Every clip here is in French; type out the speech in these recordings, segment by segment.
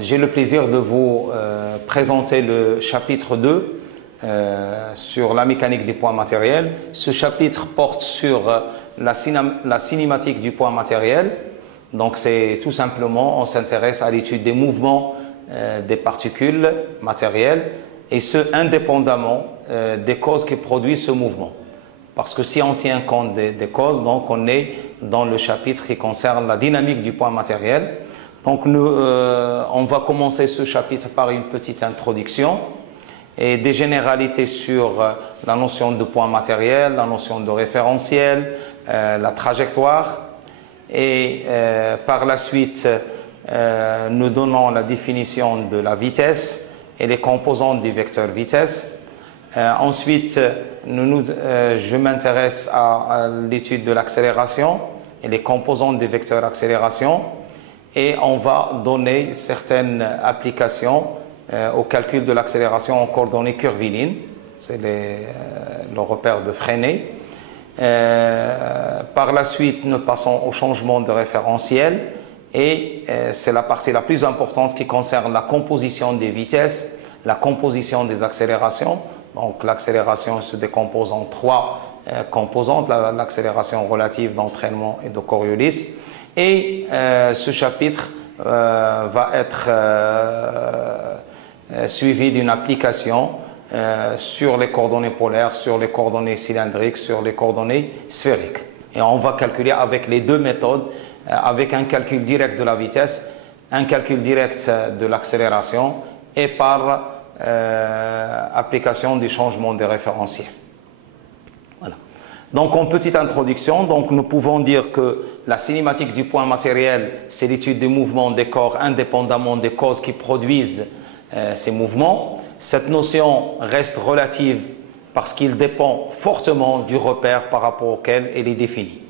J'ai le plaisir de vous présenter le chapitre 2 sur la mécanique des points matériels. Ce chapitre porte sur la cinématique du point matériel. Donc c'est tout simplement, on s'intéresse à l'étude des mouvements des particules matérielles, et ce indépendamment des causes qui produisent ce mouvement. Parce que si on tient compte des causes, donc on est dans le chapitre qui concerne la dynamique du point matériel. Donc on va commencer ce chapitre par une petite introduction et des généralités sur la notion de point matériel, la notion de référentiel, la trajectoire, et par la suite nous donnons la définition de la vitesse et les composantes du vecteur vitesse. Ensuite, je m'intéresse à l'étude de l'accélération et les composantes des vecteurs accélération, et on va donner certaines applications au calcul de l'accélération en coordonnées curvilines, c'est le repère de Freinet. Par la suite, nous passons au changement de référentiel, et c'est la partie la plus importante qui concerne la composition des vitesses, la composition des accélérations. Donc l'accélération se décompose en trois composantes, l'accélération relative, d'entraînement et de Coriolis. Et ce chapitre va être suivi d'une application sur les coordonnées polaires, sur les coordonnées cylindriques, sur les coordonnées sphériques. Et on va calculer avec les deux méthodes, avec un calcul direct de la vitesse, un calcul direct de l'accélération, et par application du changement des référentiels. Voilà. Donc en petite introduction, donc nous pouvons dire que la cinématique du point matériel, c'est l'étude des mouvements des corps indépendamment des causes qui produisent ces mouvements. Cette notion reste relative parce qu'il dépend fortement du repère par rapport auquel elle est définie.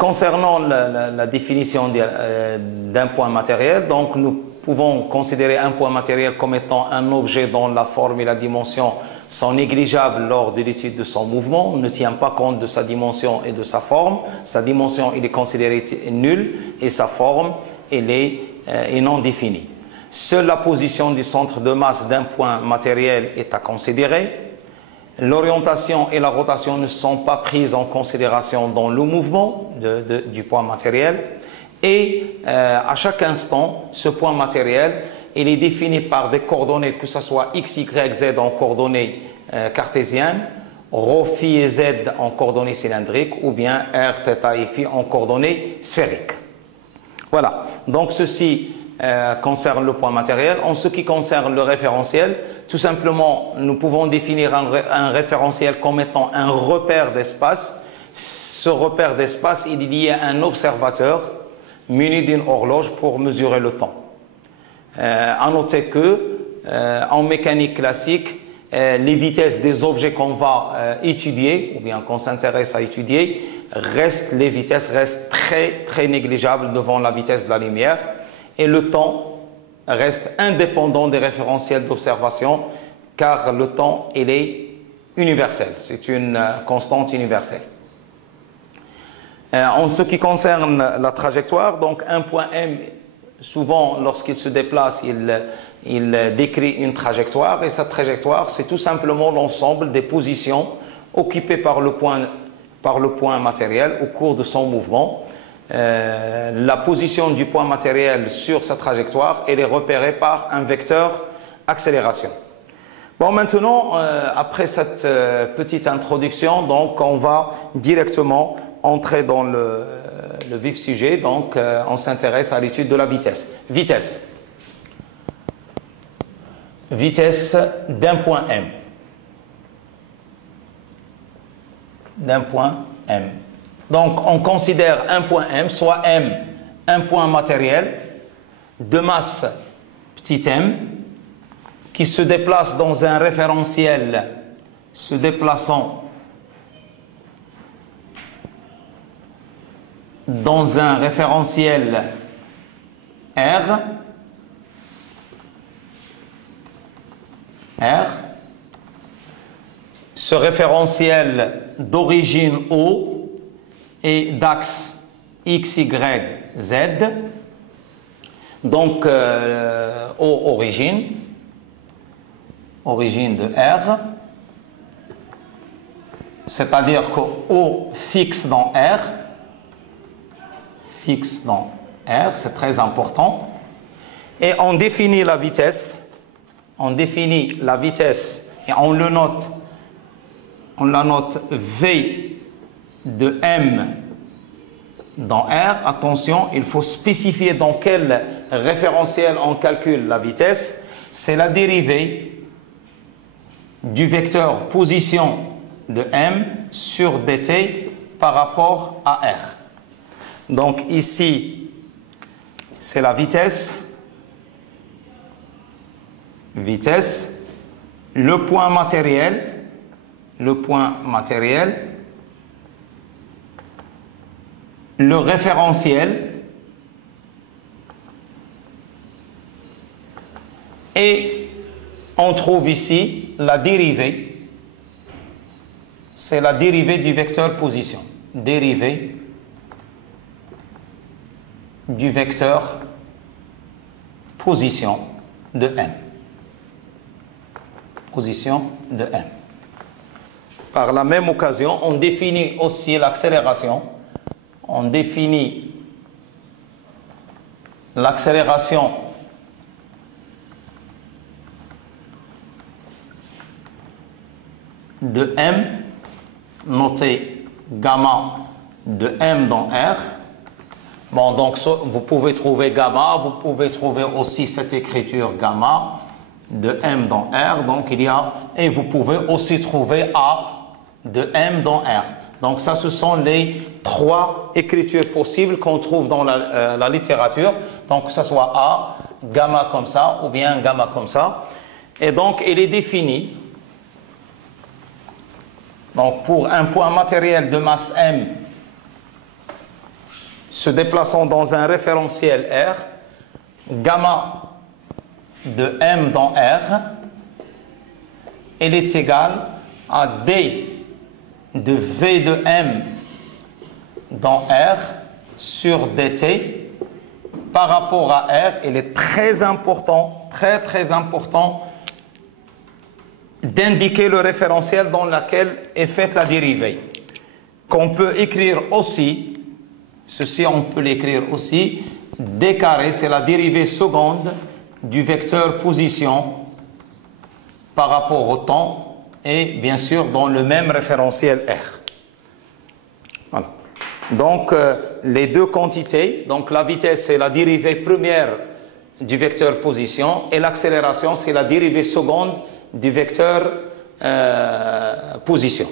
Concernant la définition d'un point matériel, donc nous pouvons considérer un point matériel comme étant un objet dont la forme et la dimension sont négligeables lors de l'étude de son mouvement. On ne tient pas compte de sa dimension et de sa forme. Sa dimension, il est considéré nulle, et sa forme, elle est non définie. Seule la position du centre de masse d'un point matériel est à considérer. L'orientation et la rotation ne sont pas prises en considération dans le mouvement du point matériel. Et à chaque instant, ce point matériel, il est défini par des coordonnées, que ce soit x, y, z en coordonnées cartésiennes, ρ, φ et z en coordonnées cylindriques, ou bien r, θ et φ en coordonnées sphériques. Voilà, donc ceci concerne le point matériel. En ce qui concerne le référentiel, tout simplement, nous pouvons définir un référentiel comme étant un repère d'espace. Ce repère d'espace, il est lié à un observateur muni d'une horloge pour mesurer le temps. À noter que en mécanique classique, les vitesses des objets qu'on va étudier, ou bien qu'on s'intéresse à étudier, les vitesses restent très négligeables devant la vitesse de la lumière, et le temps reste indépendant des référentiels d'observation, car le temps, il est universel, c'est une constante universelle. En ce qui concerne la trajectoire, donc un point M, souvent lorsqu'il se déplace, il décrit une trajectoire, et cette trajectoire, c'est tout simplement l'ensemble des positions occupées par le point matériel au cours de son mouvement. La position du point matériel sur sa trajectoire, elle est repérée par un vecteur accélération. Bon, maintenant, après cette petite introduction, donc on va directement entrer dans le vif sujet. Donc on s'intéresse à l'étude de la vitesse. Vitesse d'un point M. D'un point M. Donc on considère un point M, soit M, un point matériel de masse petit m, qui se déplace dans un référentiel se déplaçant dans un référentiel R, ce référentiel d'origine O et d'axe X, Y, Z, Donc, origine de R, c'est-à-dire que O fixe dans R, c'est très important. Et on définit la vitesse, et on la note V de M dans R. Attention, il faut spécifier dans quel référentiel on calcule la vitesse. C'est la dérivée du vecteur position de M sur dt par rapport à R. Donc ici, c'est la vitesse, le point matériel, le référentiel et on trouve ici la dérivée, c'est la dérivée du vecteur position, dérivée du vecteur position de M. Par la même occasion, on définit aussi l'accélération. On définit l'accélération de M, notez gamma de M dans R. Bon, donc vous pouvez trouver gamma, vous pouvez trouver aussi cette écriture gamma de M dans R. Donc il y a, et vous pouvez aussi trouver A de M dans R. Donc ça, ce sont les trois écritures possibles qu'on trouve dans la littérature. Donc que ce soit A, gamma comme ça, ou bien gamma comme ça. Et donc il est défini. Donc pour un point matériel de masse M se déplaçant dans un référentiel R, gamma de M dans R, elle est égale à D de V de M dans R sur dt par rapport à R. Il est très important, très important d'indiquer le référentiel dans lequel est faite la dérivée. Qu'on peut écrire aussi, ceci on peut l'écrire aussi, d carré, c'est la dérivée seconde du vecteur position par rapport au temps et bien sûr dans le même référentiel R. Voilà. Donc les deux quantités, donc la vitesse c'est la dérivée première du vecteur position et l'accélération c'est la dérivée seconde du vecteur position.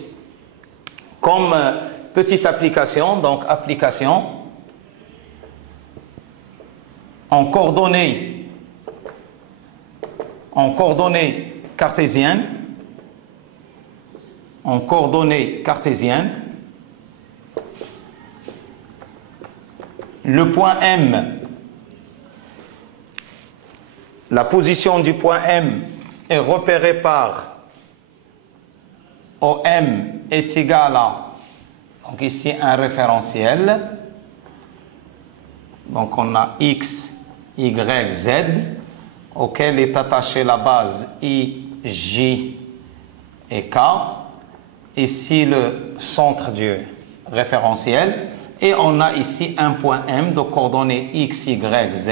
Comme petite application, donc application en coordonnées cartésiennes, le point M, la position du point M est repérée par OM est égal à, donc ici un référentiel, donc on a X, Y, Z, auquel est attachée la base I, J et K. Ici le centre du référentiel. Et on a ici un point M de coordonnées X, Y, Z.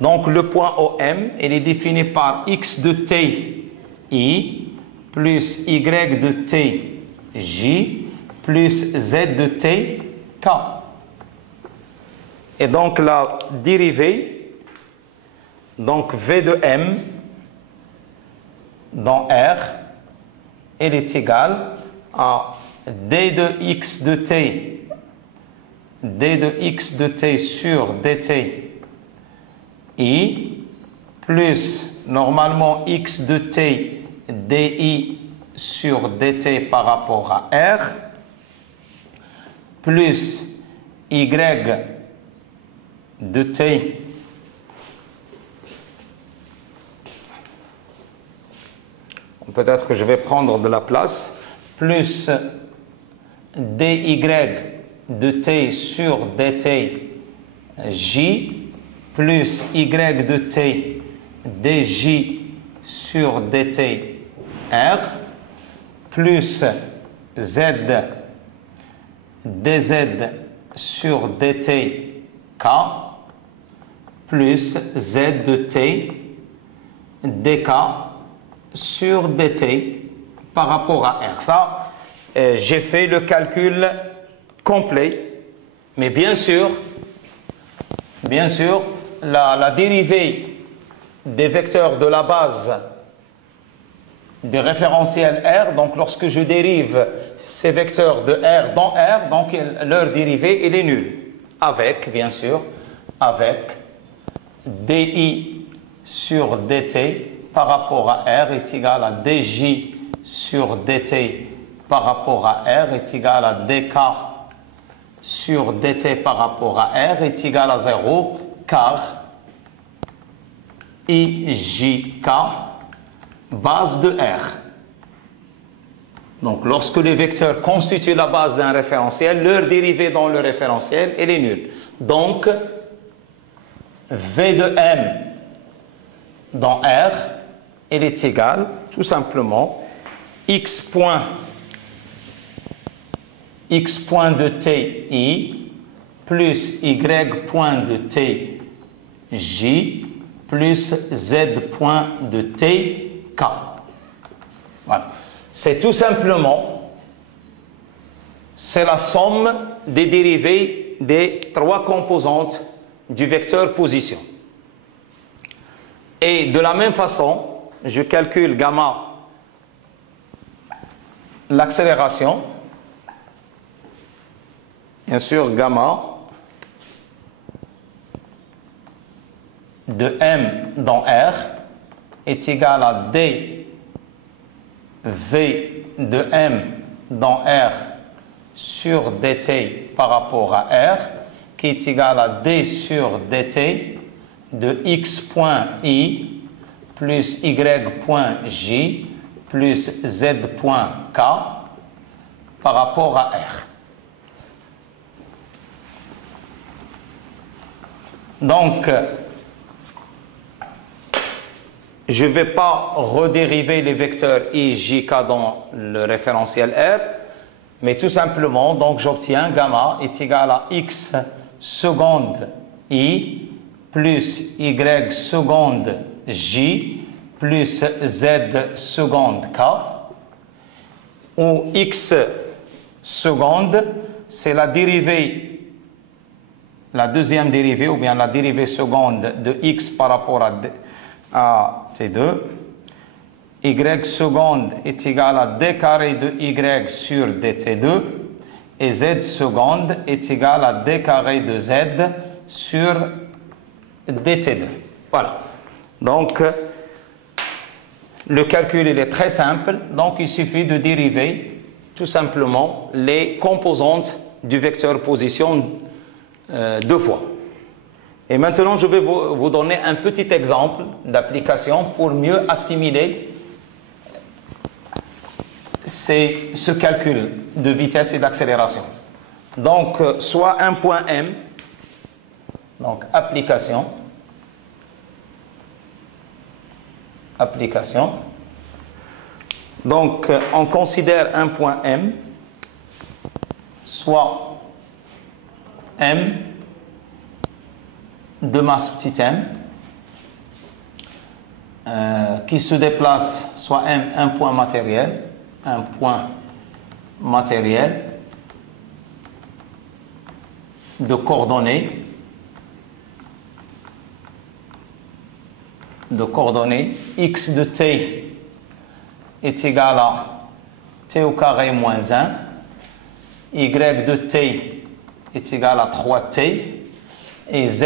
Donc le point OM, il est défini par X de T, I, plus Y de T, J, plus Z de T, K. Et donc la dérivée, donc V de M dans R, elle est égale à d de x de t sur dt i plus normalement x de t di sur dt par rapport à R plus y de t peut-être que je vais prendre de la place, plus dy de t sur dt j plus y de t dj sur dt r plus z dz sur dt k plus z de t dk sur dt par rapport à r. Ça, j'ai fait le calcul complet, mais bien sûr, la dérivée des vecteurs de la base du référentiel R, donc lorsque je dérive ces vecteurs de R dans R, donc leur dérivée, elle est nulle. Avec, bien sûr, avec di sur dt par rapport à R est égal à dj sur dt par rapport à R est égal à dk sur dt par rapport à R est égal à 0, car ijk base de R. Donc, lorsque les vecteurs constituent la base d'un référentiel, leur dérivée dans le référentiel, elle est nulle. Donc, V de M dans R, elle est égale, tout simplement, x point de t i plus y point de t j plus z point de t k. Voilà. C'est tout simplement, c'est la somme des dérivées des trois composantes du vecteur position. Et de la même façon, je calcule gamma, l'accélération, bien sûr gamma de m dans R est égal à d v de m dans R sur dt par rapport à R, qui est égal à d sur dt de x point i plus y point j plus z point k par rapport à R. Donc, je ne vais pas redériver les vecteurs i, j, k dans le référentiel R, mais tout simplement, donc j'obtiens gamma est égal à x seconde i plus y seconde j plus z seconde k, où x seconde, c'est la dérivée, la deuxième dérivée, ou bien la dérivée seconde de x par rapport à t2. Y seconde est égal à d carré de y sur dt2 et z seconde est égal à d carré de z sur dt2. Voilà. Donc, le calcul il est très simple. Donc, il suffit de dériver tout simplement les composantes du vecteur position deux fois. Et maintenant, je vais vous donner un petit exemple d'application pour mieux assimiler ce calcul de vitesse et d'accélération. Donc, soit un point M, donc application, donc on considère un point M, soit M de masse petit m, qui se déplace, soit M, un point matériel de coordonnées x de t est égal à t au carré moins 1, y de t est égal à 3t, et z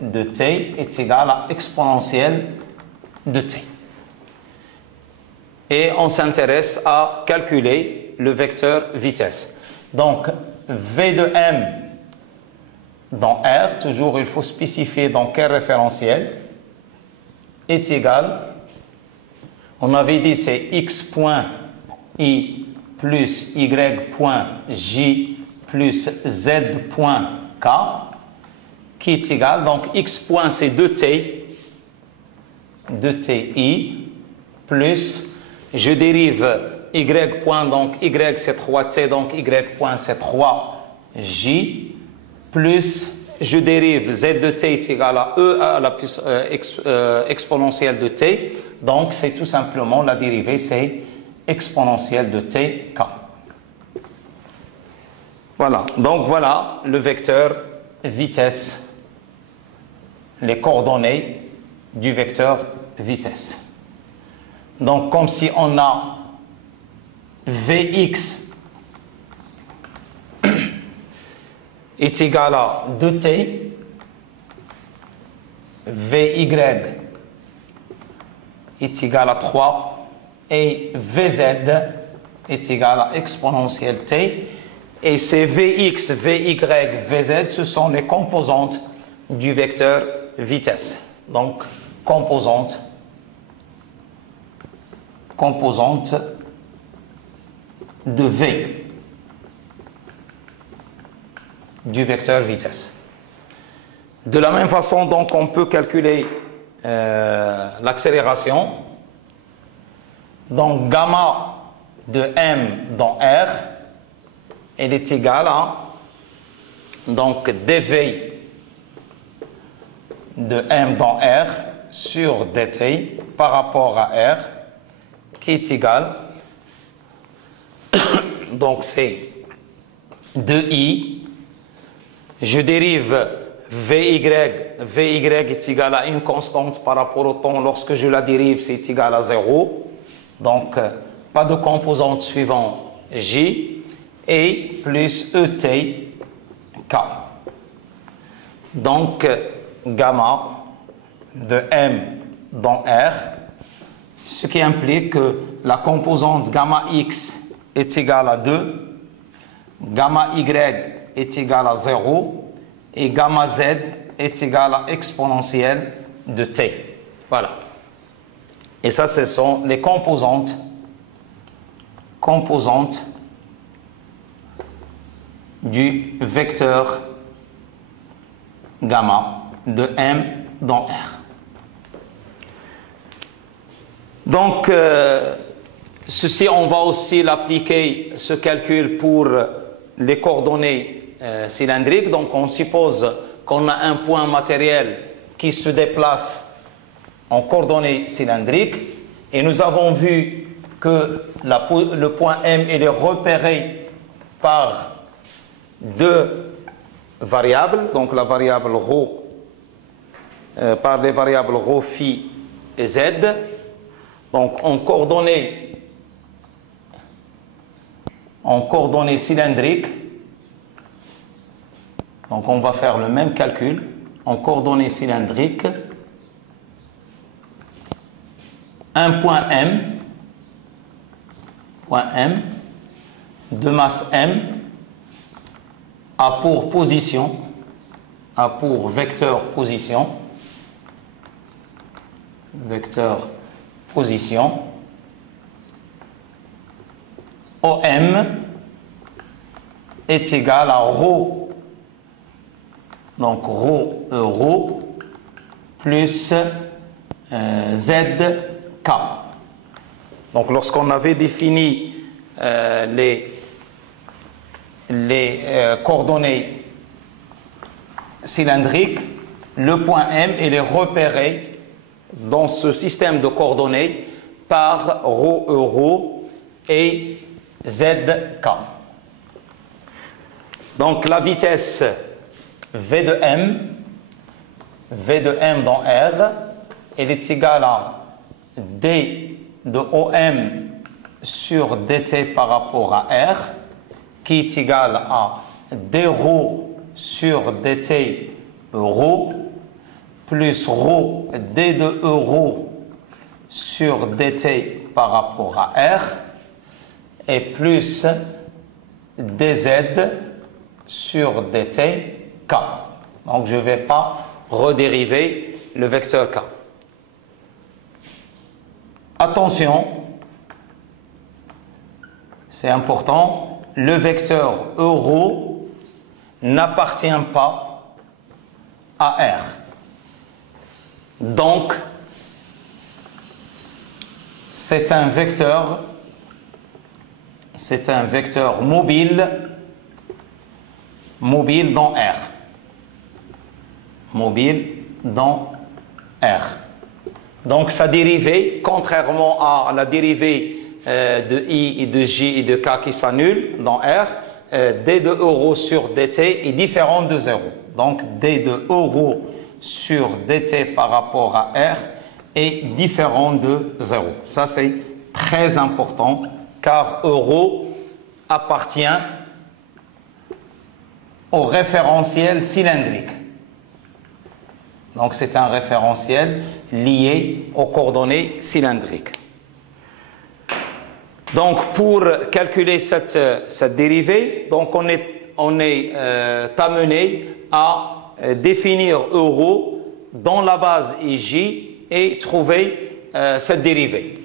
de t est égal à exponentielle de t. Et on s'intéresse à calculer le vecteur vitesse. Donc, v de m dans R, toujours il faut spécifier dans quel référentiel, est égal, on avait dit c'est x point i plus y point j plus z point k, qui est égal, donc x point c'est 2t, 2ti, plus, je dérive y point, donc y c'est 3t, donc y point c'est 3j, plus, je dérive z de t est égal à e à la exponentielle de t, donc c'est tout simplement la dérivée, c'est exponentielle de t k. Voilà, donc voilà le vecteur vitesse, les coordonnées du vecteur vitesse. Donc comme si on a Vx est égal à 2t, Vy est égal à 3 et Vz est égal à exponentielle t. Et ces Vx, Vy, Vz, ce sont les composantes du vecteur vitesse. Donc, composantes de V du vecteur vitesse. De la même façon, donc, on peut calculer l'accélération. Donc, gamma de m dans R, elle est égale à donc dv de m dans R sur dt par rapport à R, qui est égal, donc c'est 2i, je dérive Vy est égal à une constante par rapport au temps, lorsque je la dérive c'est égal à 0, donc pas de composante suivant j, et plus et k. Donc gamma de m dans R, ce qui implique que la composante gamma x est égale à 2, gamma y est égale à 0 et gamma z est égale à exponentielle de t. Voilà. Et ça, ce sont les composantes du vecteur gamma de m dans R. Donc, ceci, on va aussi l'appliquer, ce calcul, pour les coordonnées cylindriques. Donc, on suppose qu'on a un point matériel qui se déplace en coordonnées cylindriques. Et nous avons vu que le point M il est repéré par deux variables, donc la variable ρ, par les variables ρ, phi et z. Donc en coordonnées cylindriques, donc on va faire le même calcul en coordonnées cylindriques. Un point M de masse M a pour position, a pour vecteur position OM est égal à ρ, donc ρ plus ZK. Donc lorsqu'on avait défini les coordonnées cylindriques, le point M il est repéré dans ce système de coordonnées par ρ et ZK. Donc la vitesse V de M dans R, elle est égale à d de OM sur dt par rapport à R, qui est égal à dρ sur dt ρ, plus ρ d de ρ sur dt par rapport à R, et plus dz sur dt k. Donc je ne vais pas redériver le vecteur k. Attention, c'est important, le vecteur euro n'appartient pas à R. Donc, c'est un vecteur mobile dans R. Mobile dans R. Donc, sa dérivée, contrairement à la dérivée de I et de J et de K qui s'annulent dans R, d de euro sur dt est différent de 0. Donc, d de euro sur dt par rapport à R est différent de 0. Ça, c'est très important car euro appartient au référentiel cylindrique. Donc, c'est un référentiel lié aux coordonnées cylindriques. Donc, pour calculer cette dérivée, donc on est amené à définir euro dans la base IJ et trouver cette dérivée.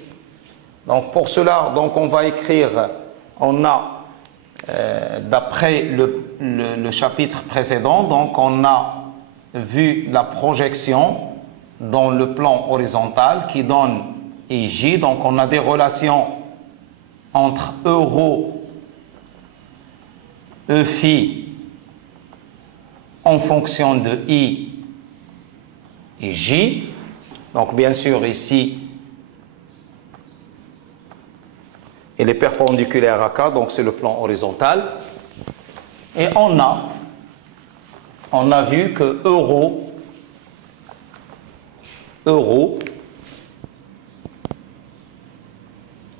Donc, pour cela, donc on va écrire, on a, d'après le chapitre précédent, donc on a vu la projection dans le plan horizontal qui donne IJ. Donc, on a des relations entre euro et phi en fonction de I et J. Donc, bien sûr, ici, elle est perpendiculaire à K, donc c'est le plan horizontal. Et on a vu que euro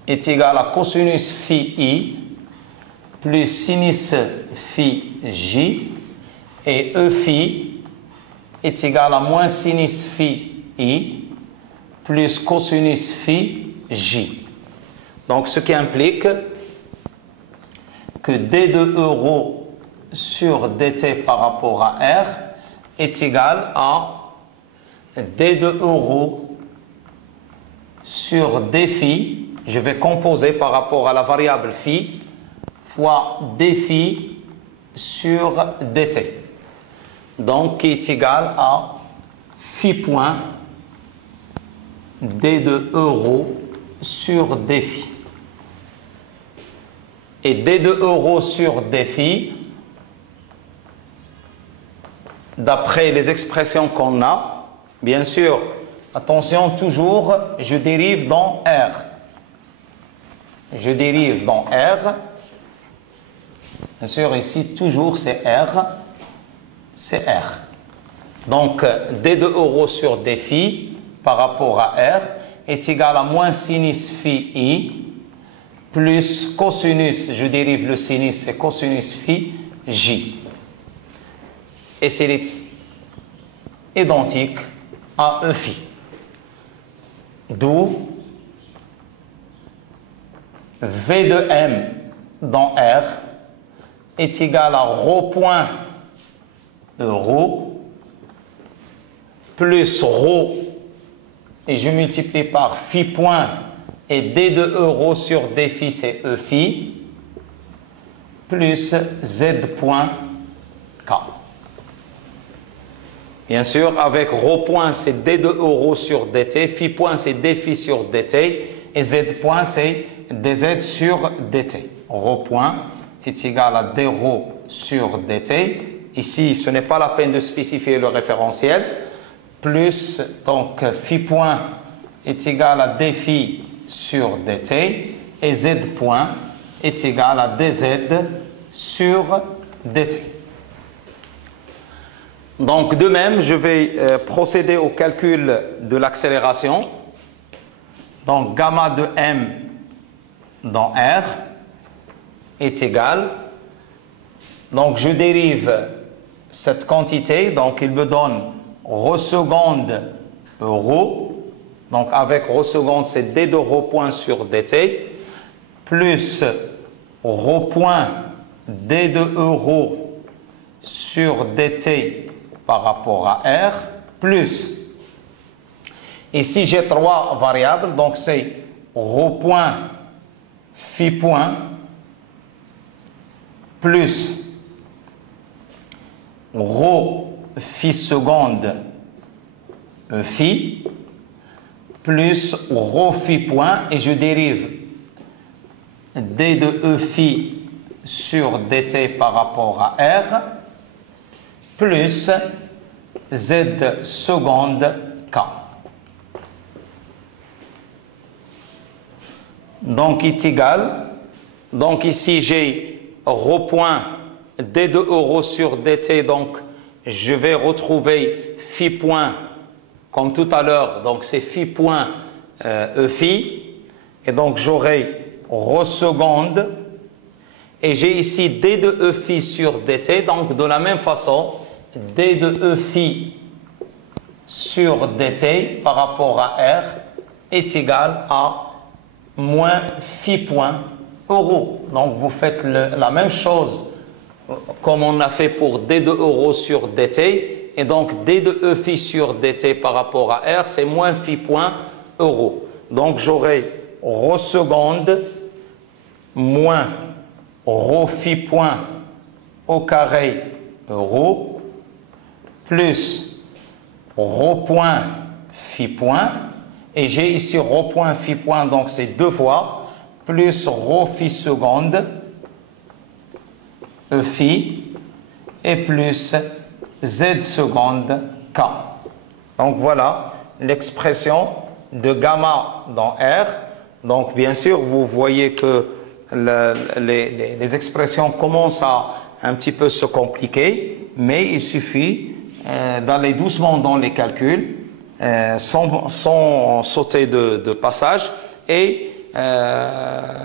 est égal à cosinus phi I plus sinus phi J, et E phi est égal à moins sinus phi I plus cosinus phi J. Donc, ce qui implique que d de euro sur dt par rapport à R est égal à d de euro sur d phi. Je vais composer par rapport à la variable phi fois d phi sur dt. Donc, qui est égal à phi point d de euro sur d phi. Et d de euro sur d phi, d'après les expressions qu'on a, bien sûr, attention, toujours, je dérive dans R. Je dérive dans R. Bien sûr, ici, toujours, c'est R. C'est R. Donc, d de euro sur d phi par rapport à R est égal à moins sinus phi I plus cosinus, je dérive le sinus, c'est cosinus phi J. Et c'est identique à E phi. D'où V de M dans R est égal à ρ point euro plus ρ, et je multiplie par phi point, et d de euro sur d phi, c'est E phi, plus z point K. Bien sûr, avec ρ point, c'est d de euro sur dt, phi point, c'est d phi sur dt, et z point, c'est dz sur dt. ρ point est égal à d ρ sur dt. Ici, ce n'est pas la peine de spécifier le référentiel. Plus, donc, phi point est égal à d phi sur dt, et z point est égal à dz sur dt. Donc, de même, je vais procéder au calcul de l'accélération. Donc, gamma de m dans R est égal. Donc, je dérive cette quantité. Donc, il me donne ρ seconde euro. Donc, avec ρ seconde, c'est d de ρ point sur dt, plus ρ point d de euro sur dt par rapport à R, plus, ici j'ai trois variables, donc c'est ρ point phi point plus ρ phi seconde E phi plus rho phi point et je dérive d de E phi sur dt par rapport à R plus z seconde k. Donc est égal, donc ici j'ai rho point d de euro sur dt, donc je vais retrouver phi point comme tout à l'heure, donc c'est phi point E phi, et donc j'aurai rho seconde, et j'ai ici d de E phi sur dt, donc de la même façon, d de E phi sur dt par rapport à R est égal à moins phi point euro. Donc vous faites la même chose comme on a fait pour d de euro sur dt, et donc d de E phi sur dt par rapport à R, c'est moins phi point euro. Donc j'aurai rho seconde moins rho phi point au carré euro plus rho point phi point, et j'ai ici rho point phi point, donc c'est deux fois, plus rho phi seconde E phi et plus z seconde k. Donc voilà l'expression de gamma dans R. Donc bien sûr vous voyez que les expressions commencent à un petit peu se compliquer, mais il suffit d'aller doucement dans les calculs sans sauter de passage, et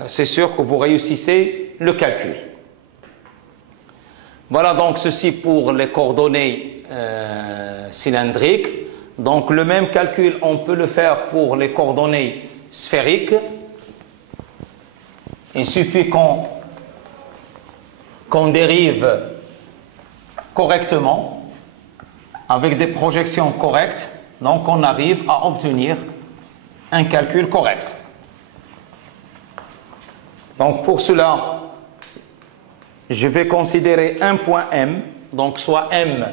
c'est sûr que vous réussissez le calcul. Voilà donc ceci pour les coordonnées cylindriques. Donc le même calcul, on peut le faire pour les coordonnées sphériques. Il suffit qu'on dérive correctement, avec des projections correctes, donc on arrive à obtenir un calcul correct. Donc pour cela, je vais considérer un point M, donc soit M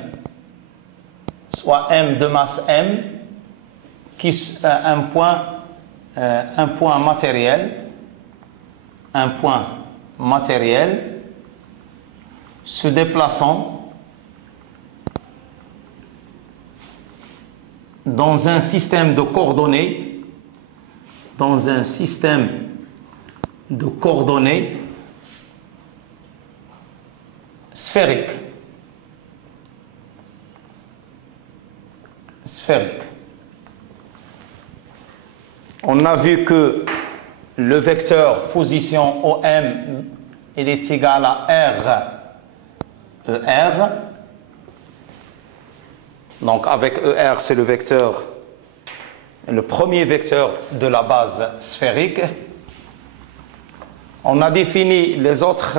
de masse M, un point matériel se déplaçant dans un système de coordonnées, sphérique. On a vu que le vecteur position OM, il est égal à R, ER. Donc avec ER, c'est le premier vecteur de la base sphérique. On a défini les autres.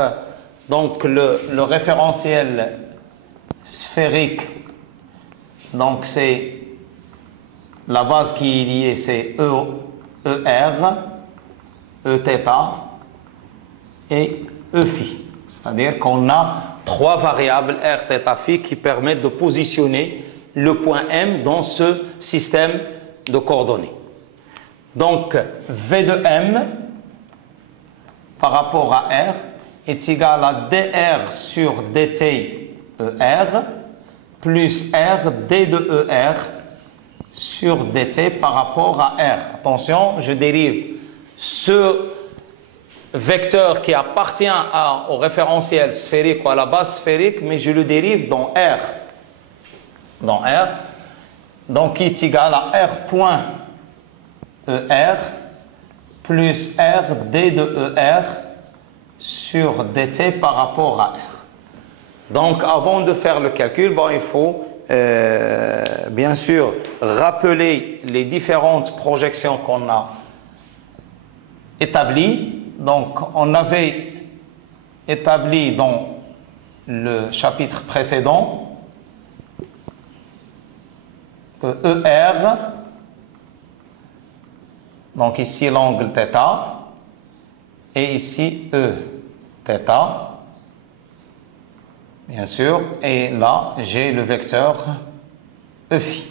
Donc le référentiel sphérique, donc c'est la base qui est liée, c'est ER, Eθ et Eφ. C'est-à-dire qu'on a trois variables R, θ, φ qui permettent de positionner le point M dans ce système de coordonnées. Donc V de M par rapport à R est égal à dr sur dt ER plus R d de ER sur dt par rapport à R. Attention, je dérive ce vecteur qui appartient au référentiel sphérique ou à la base sphérique, mais je le dérive dans R. Donc qui est égal à R point ER plus R d de ER sur dt par rapport à R. Donc avant de faire le calcul, il faut bien sûr rappeler les différentes projections qu'on a établies. Donc on avait établi dans le chapitre précédent que ER, donc ici l'angle θ, et ici Eθ, bien sûr, et là, j'ai le vecteur E phi.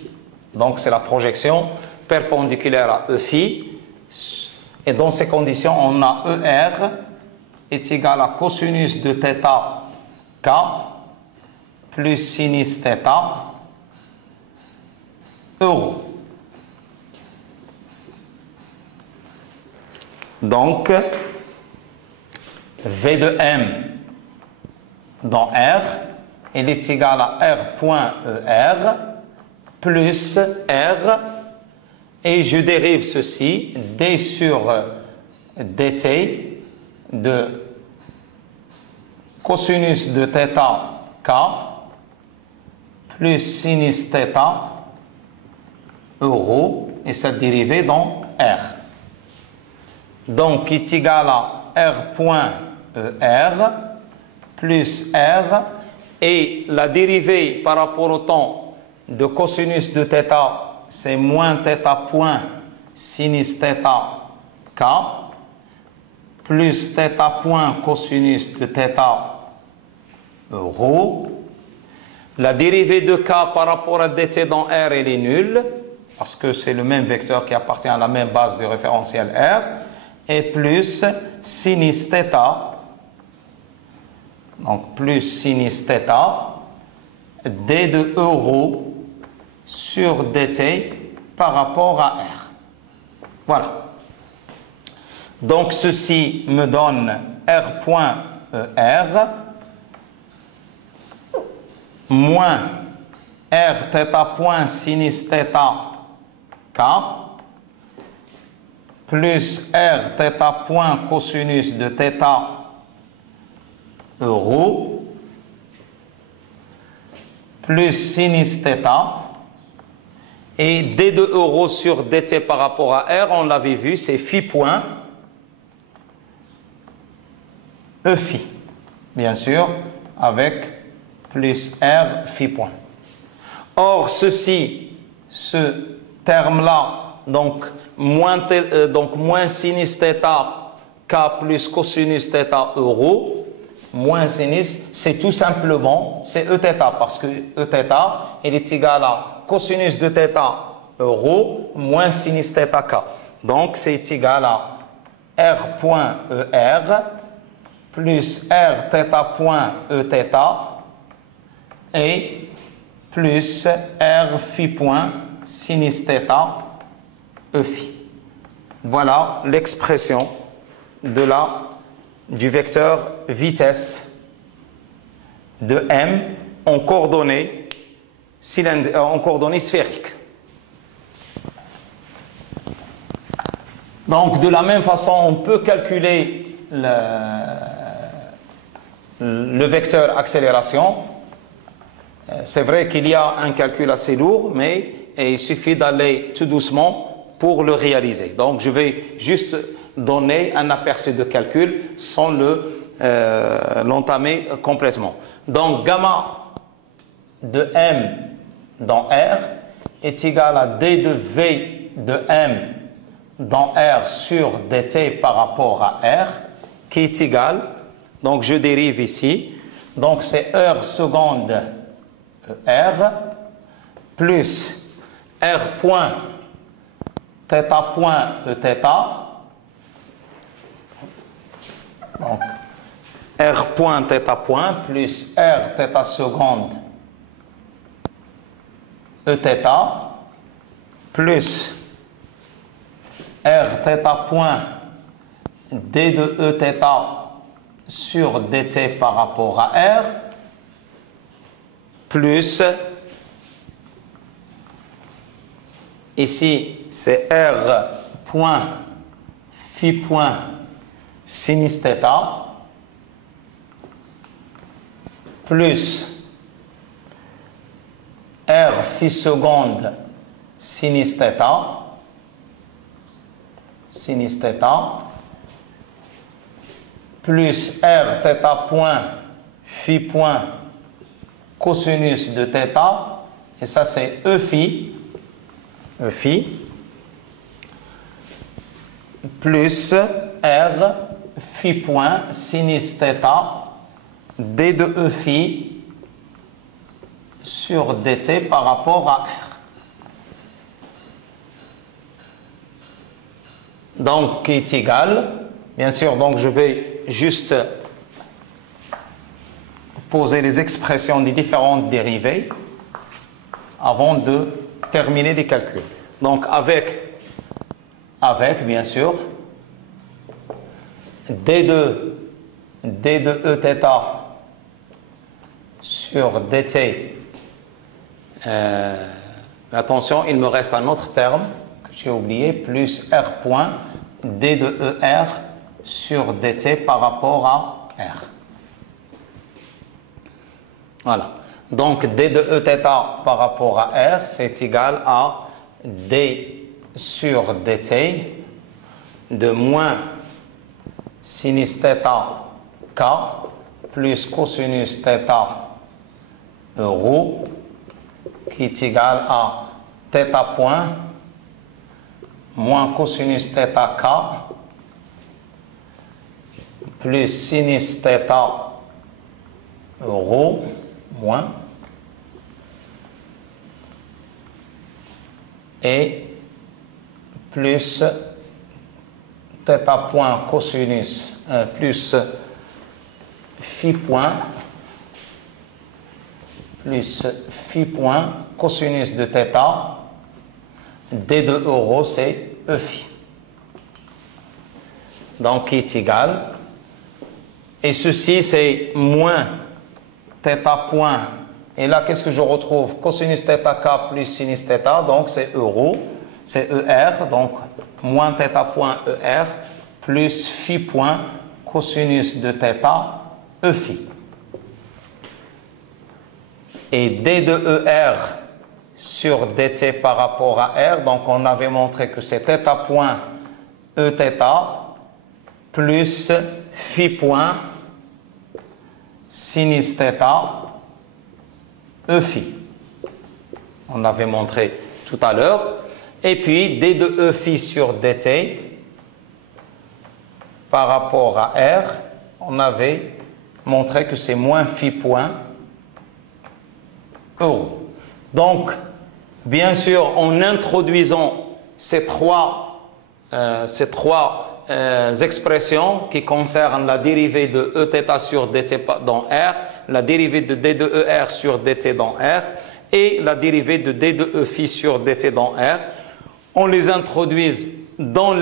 Donc, c'est la projection perpendiculaire à E phi. Et dans ces conditions, on a ER est égal à cosinus de θ K plus sinus θ euro. Donc, V de M dans R, il est égal à R point ER plus R, et je dérive ceci, D sur dt de cosinus de θ K plus sinus θ euro, et cette dérivée dans R. Donc, est égal à R point ER plus R, et la dérivée par rapport au temps de cosinus de θ, c'est moins θ point sinus θ K plus θ point cosinus de θ euro. La dérivée de K par rapport à dt dans R, elle est nulle, parce que c'est le même vecteur qui appartient à la même base de référentiel R, et plus sinus θ, donc plus sinus θ, d de euro sur dt par rapport à R. Voilà. Donc, ceci me donne R point ER moins R θ point sinus θ K plus R θ point cosinus de θ euro plus sinus θ, et d de euro sur dt par rapport à R, on l'avait vu, c'est phi point E phi, bien sûr, avec plus R phi point. Or, ceci, ce terme-là, donc moins sinus θ K plus cosinus θ euro, moins sinus, c'est tout simplement, c'est Eθ, parce que Eθ, il est égal à cosinus de θ euro moins sinus θ K. Donc, c'est égal à R point ER plus R θ point Eθ et plus R phi point sinus θ E phi. Voilà l'expression du vecteur vitesse de M en coordonnées sphériques. Donc, de la même façon, on peut calculer le vecteur accélération. C'est vrai qu'il y a un calcul assez lourd, mais il suffit d'aller tout doucement pour le réaliser. Donc, je vais juste donner un aperçu de calcul sans l'entamer complètement. Donc, gamma de M dans R est égal à D de V de M dans R sur dt par rapport à R, qui est égal, donc je dérive ici, donc c'est heure seconde R plus R point θ point Eθ, donc R point θ point plus R θ seconde Eθ plus R θ point d de Eθ sur dt par rapport à R plus, ici c'est R point phi point sinus θ plus R phi seconde sinus θ plus R θ point phi point cosinus de θ, et ça c'est E phi plus R phi point sinus θ d de E phi sur dt par rapport à R. Donc, qui est égal, bien sûr, donc je vais juste poser les expressions des différentes dérivées avant de terminer les calculs. Donc, avec bien sûr, d de e θ sur dt. Attention, il me reste un autre terme que j'ai oublié, plus r point d de er sur dt par rapport à r. Voilà. Donc, d de e θ par rapport à r, c'est égal à d sur dt de moins sinus θ k plus cosinus θ rho qui est égal à θ point moins cosinus θ k plus sinus θ rho moins et plus θ point cosinus plus phi point cosinus de θ d de euro c'est e phi. Donc qui est égal, et ceci c'est moins θ point, et là qu'est-ce que je retrouve? Cosinus θ k plus sinus θ, donc c'est euro, c'est ER, donc moins θ point ER plus phi point cosinus de θ e phi. Et d de ER sur dt par rapport à R, donc on avait montré que c'est θ point Eθ plus phi point sinus θ e phi. On avait montré tout à l'heure. Et puis d de e phi sur dt par rapport à R, on avait montré que c'est moins phi point euro. Donc, bien sûr, en introduisant ces trois expressions qui concernent la dérivée de Eθ sur dt dans R, la dérivée de d de ER sur dt dans R et la dérivée de d de e phi sur dt dans R, on les introduise dans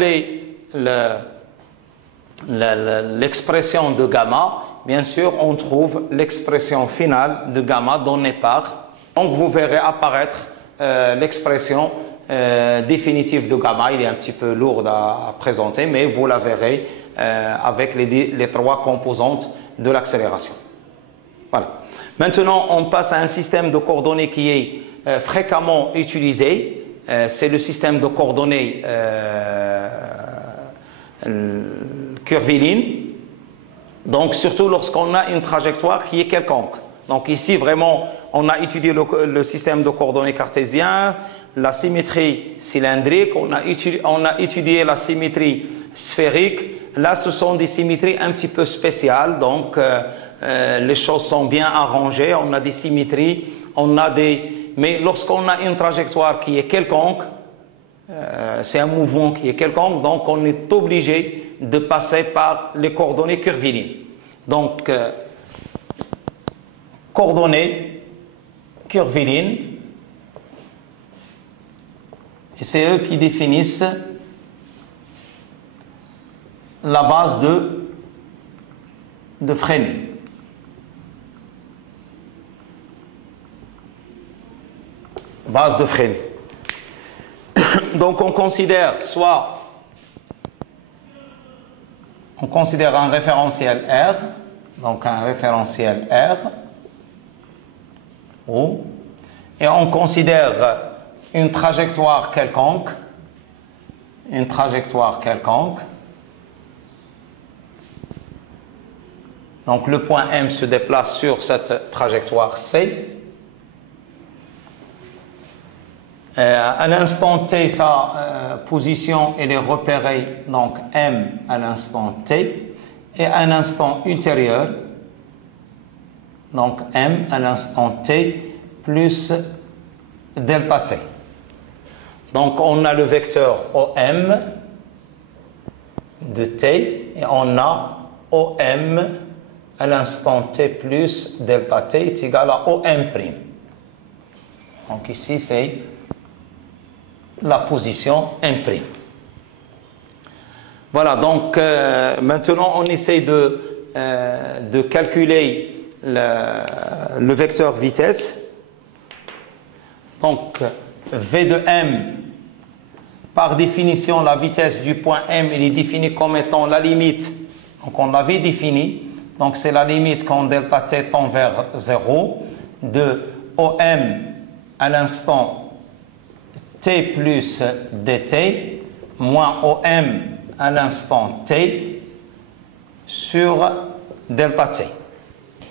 l'expression de gamma. Bien sûr, on trouve l'expression finale de gamma donnée par. Donc, vous verrez apparaître l'expression définitive de gamma. Il est un petit peu lourd à présenter, mais vous la verrez avec les trois composantes de l'accélération. Voilà. Maintenant, on passe à un système de coordonnées qui est fréquemment utilisé. C'est le système de coordonnées curviline. Donc, surtout lorsqu'on a une trajectoire qui est quelconque. Donc, ici, vraiment, on a étudié le système de coordonnées cartésien, la symétrie cylindrique, on a étudié la symétrie sphérique. Là, ce sont des symétries un petit peu spéciales. Donc, les choses sont bien arrangées. On a des symétries, mais lorsqu'on a une trajectoire qui est quelconque, c'est un mouvement qui est quelconque, donc on est obligé de passer par les coordonnées curvilines. Donc, coordonnées curvilines, et c'est eux qui définissent la base de Frémy. Base de Frémy. Donc on considère un référentiel R, donc un référentiel R, O, et on considère une trajectoire quelconque, donc le point M se déplace sur cette trajectoire C. À l'instant T, sa position elle est repérée, donc M à l'instant T, et à un instant ultérieur, donc M à l'instant T, plus delta t. Donc on a le vecteur OM de t et on a OM à l'instant t plus delta t est égal à OM'. Donc ici c'est la position M'. Voilà, donc maintenant on essaie de calculer le vecteur vitesse. Donc V de M, par définition, la vitesse du point M, il est défini comme étant la limite. Donc on l'avait défini. Donc c'est la limite quand delta t tend vers 0 de OM à l'instant t plus dt moins OM à l'instant t sur delta t.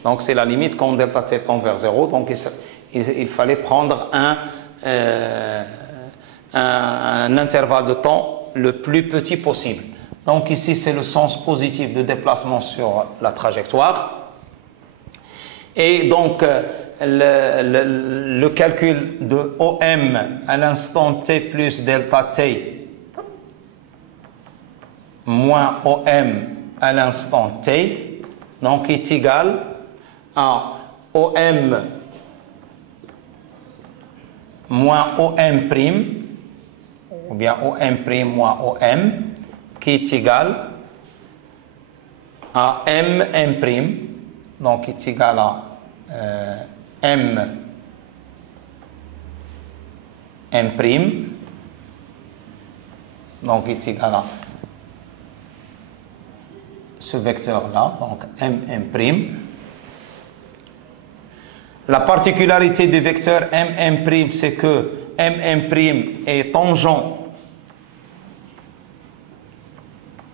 Donc c'est la limite quand delta t tend vers 0. Donc il fallait prendre un intervalle de temps le plus petit possible. Donc ici c'est le sens positif de déplacement sur la trajectoire. Et donc le calcul de OM à l'instant t plus delta t moins OM à l'instant t, donc est égal à OM moins OM prime, ou bien OM' moins OM, qui est égal à M', donc est égal à M', donc est égal à ce vecteur-là, donc M'. La particularité du vecteur M', c'est que M' est tangent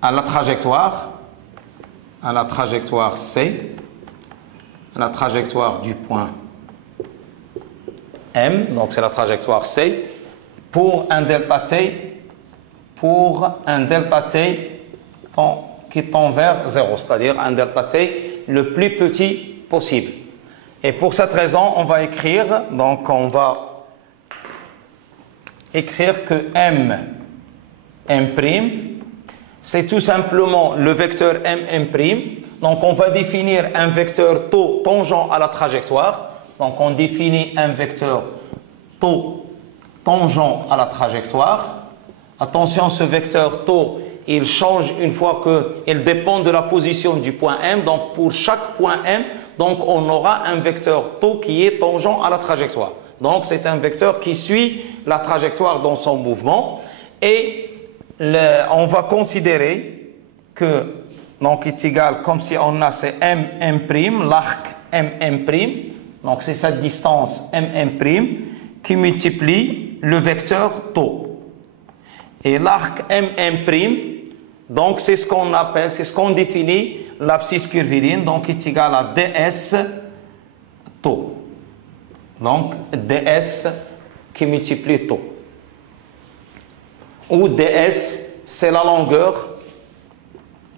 à la trajectoire C, à la trajectoire du point M, donc c'est la trajectoire C, pour un delta t qui tend vers 0, c'est-à-dire un delta t le plus petit possible. Et pour cette raison, on va écrire que M', c'est tout simplement le vecteur M'. Donc on va définir un vecteur taux tangent à la trajectoire. Donc on définit un vecteur taux tangent à la trajectoire. Attention, ce vecteur taux, il change une fois qu'il dépend de la position du point M. Donc pour chaque point M, donc on aura un vecteur taux qui est tangent à la trajectoire. Donc c'est un vecteur qui suit la trajectoire dans son mouvement. Et on va considérer que donc est égal, comme si on a c'est M', l'arc M', donc c'est cette distance M', qui multiplie le vecteur taux. Et l'arc M', donc c'est ce qu'on appelle, c'est ce qu'on définit l'abscisse curviligne, donc est égal à ds taux. Donc ds qui multiplie taux. Où ds, c'est la longueur,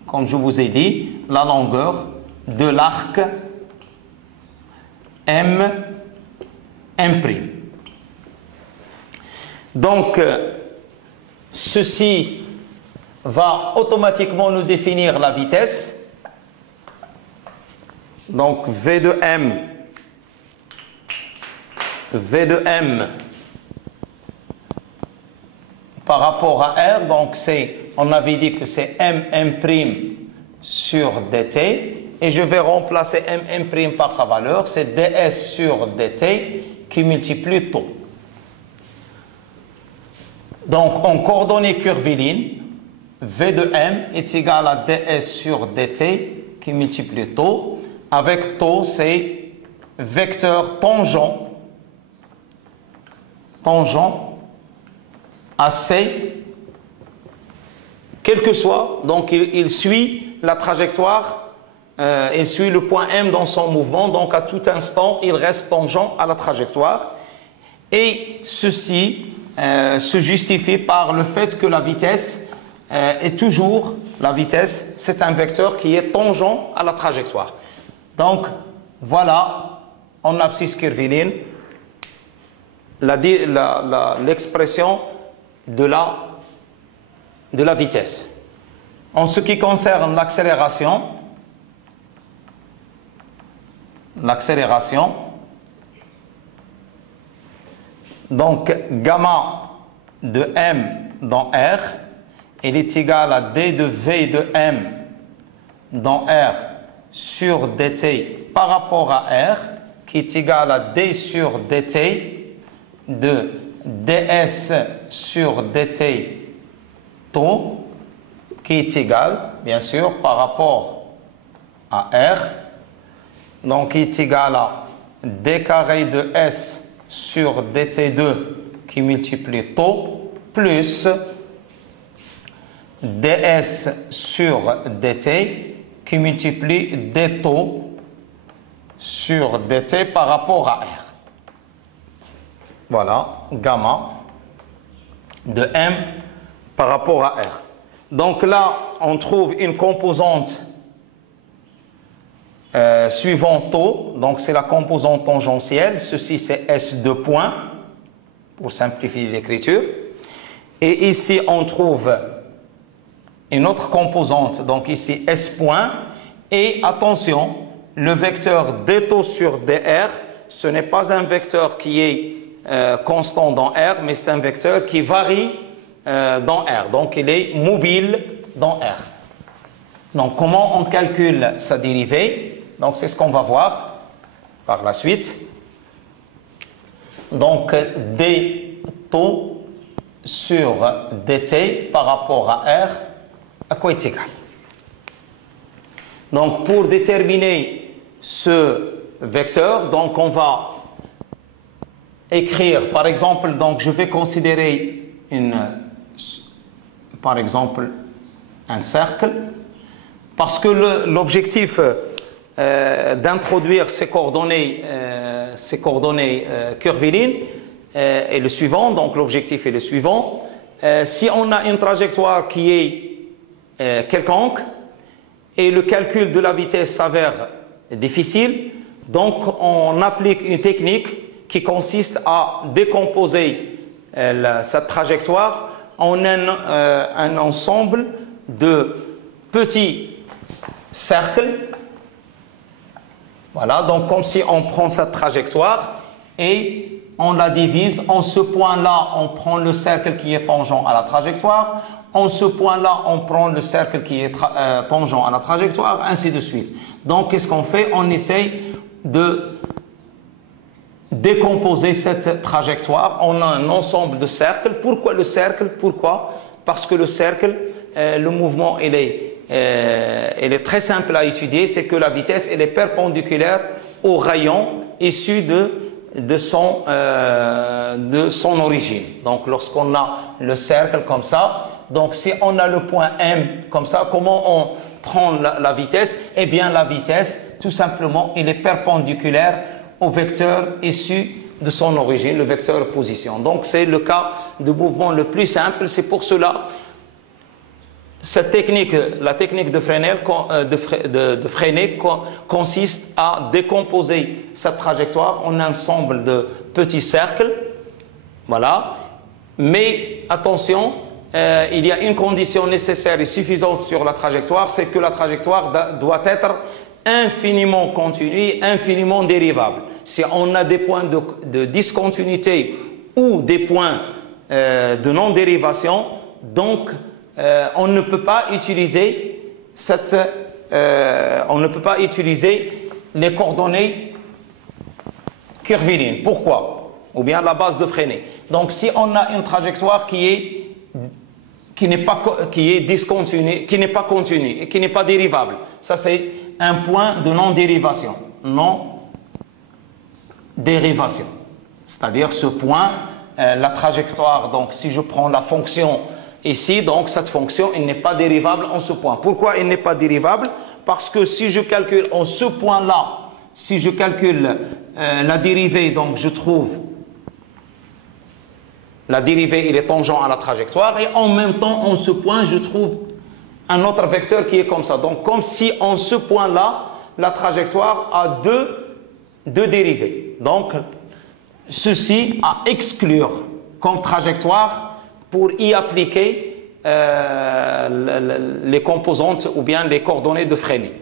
comme je vous ai dit, la longueur de l'arc M'. Donc, ceci va automatiquement nous définir la vitesse. Donc, V de M par rapport à R, donc on avait dit que c'est M' sur dt, et je vais remplacer M' par sa valeur, c'est ds sur dt qui multiplie taux. Donc en coordonnées curvilignes, V de M est égal à ds sur dt qui multiplie taux. Avec taux, c'est vecteur tangent à C, quel que soit, donc il suit la trajectoire, il suit le point M dans son mouvement, donc à tout instant, il reste tangent à la trajectoire. Et ceci se justifie par le fait que la vitesse est toujours, la vitesse, c'est un vecteur qui est tangent à la trajectoire. Donc, voilà, en abscisse curviligne, l'expression de la vitesse. En ce qui concerne l'accélération, donc gamma de m dans R, il est égal à d de v de m dans R sur dt par rapport à R, qui est égal à d sur dt de ds sur dt taux, qui est égal, bien sûr, par rapport à R, donc qui est égal à d carré de s sur dt2 qui multiplie taux plus ds sur dt qui multiplie d taux sur dt par rapport à R. Voilà, gamma de m par rapport à R. Donc là, on trouve une composante suivant taux, donc c'est la composante tangentielle. Ceci c'est S de point, pour simplifier l'écriture. Et ici, on trouve une autre composante, donc ici S point. Et attention, le vecteur d taux sur dr, ce n'est pas un vecteur qui est constant dans R, mais c'est un vecteur qui varie dans R. Donc, il est mobile dans R. Donc, comment on calcule sa dérivée? Donc, c'est ce qu'on va voir par la suite. Donc, d taux sur dt par rapport à R, à quoi est égal? Donc, pour déterminer ce vecteur, donc on va écrire, par exemple, donc je vais considérer par exemple un cercle, parce que l'objectif d'introduire ces coordonnées curvilignes est le suivant. Donc l'objectif est le suivant. Si on a une trajectoire qui est quelconque et le calcul de la vitesse s'avère difficile, donc on applique une technique qui consiste à décomposer cette trajectoire en un ensemble de petits cercles. Voilà, donc comme si on prend cette trajectoire et on la divise. En ce point-là, on prend le cercle qui est tangent à la trajectoire. En ce point-là, on prend le cercle qui est tangent à la trajectoire, ainsi de suite. Donc, qu'est-ce qu'on fait? On essaye de décomposer cette trajectoire. On a un ensemble de cercles. Pourquoi le cercle? Pourquoi? Parce que le cercle, le mouvement, il est très simple à étudier. C'est que la vitesse, elle est perpendiculaire au rayon issu de son origine. Donc, lorsqu'on a le cercle comme ça, donc si on a le point M comme ça, comment on prend la vitesse? Eh bien, la vitesse, tout simplement, elle est perpendiculaire au vecteur issu de son origine, le vecteur position. Donc, c'est le cas de mouvement le plus simple. C'est pour cela, cette technique, la technique de Fresnel, consiste à décomposer cette trajectoire en un ensemble de petits cercles. Voilà. Mais attention, il y a une condition nécessaire et suffisante sur la trajectoire, c'est que la trajectoire doit être infiniment continue, infiniment dérivable. Si on a des points de discontinuité ou des points de non-dérivation, donc on ne peut pas utiliser les coordonnées curvilignes. Pourquoi? Ou bien la base de Fresnel. Donc si on a une trajectoire qui est discontinue, qui n'est pas continue et qui n'est pas dérivable, ça c'est un point de non-dérivation. Non-dérivation. C'est-à-dire ce point, la trajectoire, donc si je prends la fonction ici, donc cette fonction, elle n'est pas dérivable en ce point. Pourquoi elle n'est pas dérivable? Parce que si je calcule en ce point-là, si je calcule la dérivée, donc je trouve la dérivée, il est tangent à la trajectoire, et en même temps, en ce point, je trouve un autre vecteur qui est comme ça. Donc, comme si en ce point-là, la trajectoire a deux dérivées. Donc, ceci à exclure comme trajectoire pour y appliquer les composantes ou bien les coordonnées de Freinet.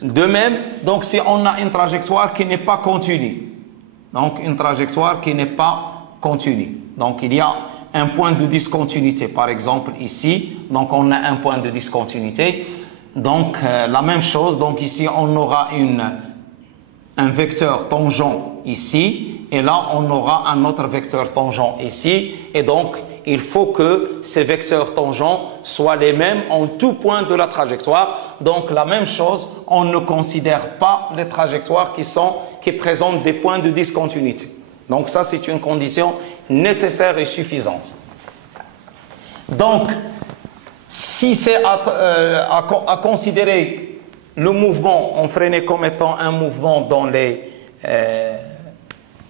De même, donc si on a une trajectoire qui n'est pas continue, donc une trajectoire qui n'est pas continue, donc il y a un point de discontinuité, par exemple ici, donc on a un point de discontinuité, donc la même chose, donc ici on aura un vecteur tangent ici, et là on aura un autre vecteur tangent ici, et donc il faut que ces vecteurs tangents soient les mêmes en tout point de la trajectoire. Donc la même chose, on ne considère pas les trajectoires qui présentent des points de discontinuité. Donc ça c'est une condition nécessaire et suffisante. Donc si c'est à considérer le mouvement en Freinet comme étant un mouvement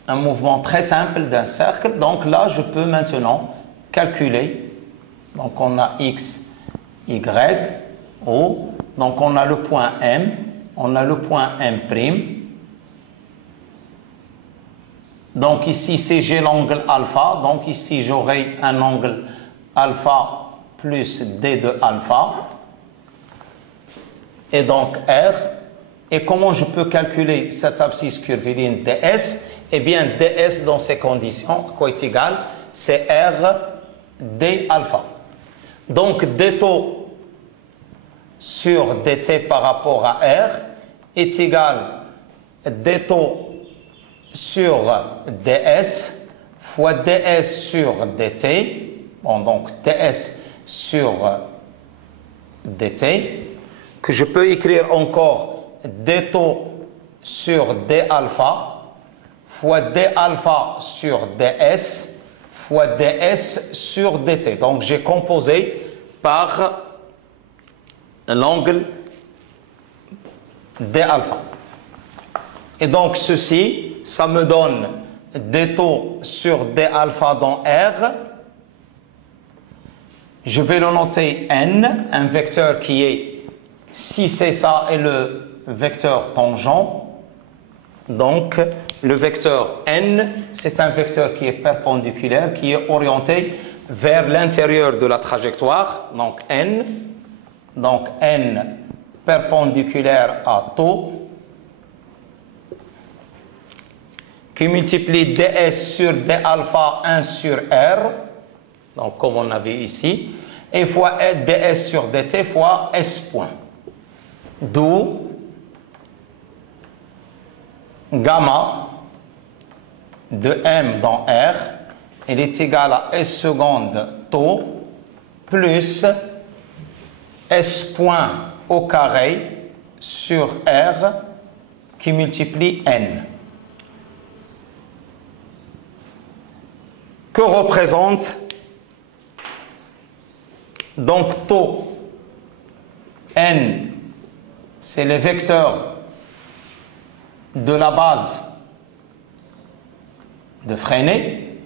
un mouvement très simple d'un cercle, donc là je peux maintenant calculer. Donc on a x, y, o, donc on a le point M, on a le point M'. Donc ici c'est j'ai l'angle alpha, donc ici j'aurai un angle alpha plus d de alpha, et donc R. Et comment je peux calculer cette abscisse curviligne ds? Eh bien ds dans ces conditions, à quoi est égal? C'est R d alpha. Donc d taux sur dt par rapport à R est égal à d taux sur ds fois ds sur dt. Bon, donc ds sur dt, que je peux écrire encore d taux sur d alpha fois d alpha sur ds fois ds sur dt. Donc j'ai composé par l'angle d alpha. Et donc ceci, ça me donne d taux sur d alpha dans R. Je vais le noter n, un vecteur qui est, si c'est ça, est le vecteur tangent. Donc le vecteur n, c'est un vecteur qui est perpendiculaire, qui est orienté vers l'intérieur de la trajectoire. Donc n perpendiculaire à taux, qui multiplie ds sur d alpha 1 sur R, donc comme on a vu ici, et fois ds sur dt fois s point. D'où gamma de m dans R, elle est égale à s seconde taux plus s point au carré sur R qui multiplie n. Que représente donc taux n? C'est le vecteur de la base de Freinet.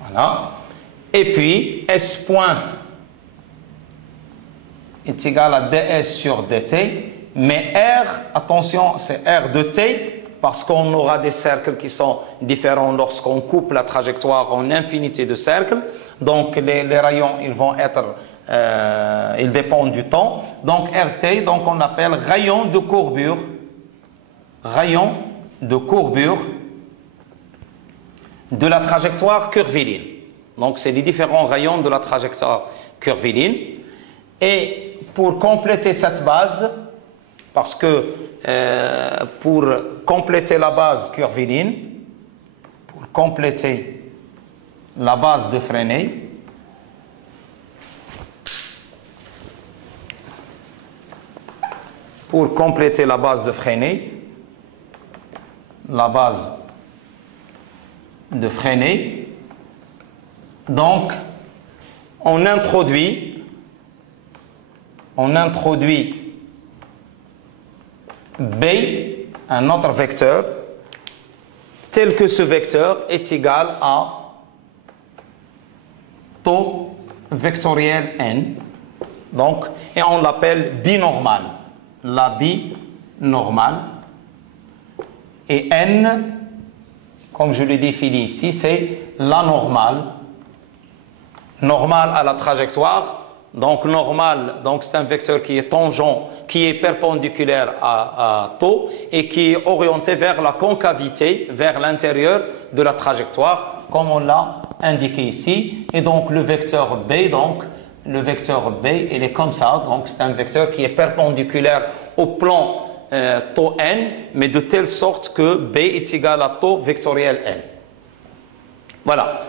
Voilà. Et puis S point est égal à ds sur dt, mais R, attention, c'est R de t, parce qu'on aura des cercles qui sont différents lorsqu'on coupe la trajectoire en infinité de cercles. Donc les rayons, ils vont être, ils dépendent du temps. Donc RT, donc on appelle rayon de courbure de la trajectoire curviligne. Donc c'est les différents rayons de la trajectoire curviligne. Et pour compléter cette base, parce que pour compléter la base curviligne, pour compléter la base de Freinet, donc on introduit B, un autre vecteur, tel que ce vecteur est égal à taux vectoriel n. Donc, et on l'appelle binormal. La binormale. Et n, comme je l'ai défini ici, c'est la normale. Normale à la trajectoire. Donc normale, donc c'est un vecteur qui est tangent, qui est perpendiculaire à taux et qui est orienté vers la concavité, vers l'intérieur de la trajectoire, comme on l'a indiqué ici. Et donc le vecteur B, il est comme ça. Donc c'est un vecteur qui est perpendiculaire au plan taux n, mais de telle sorte que B est égal à taux vectoriel n. Voilà.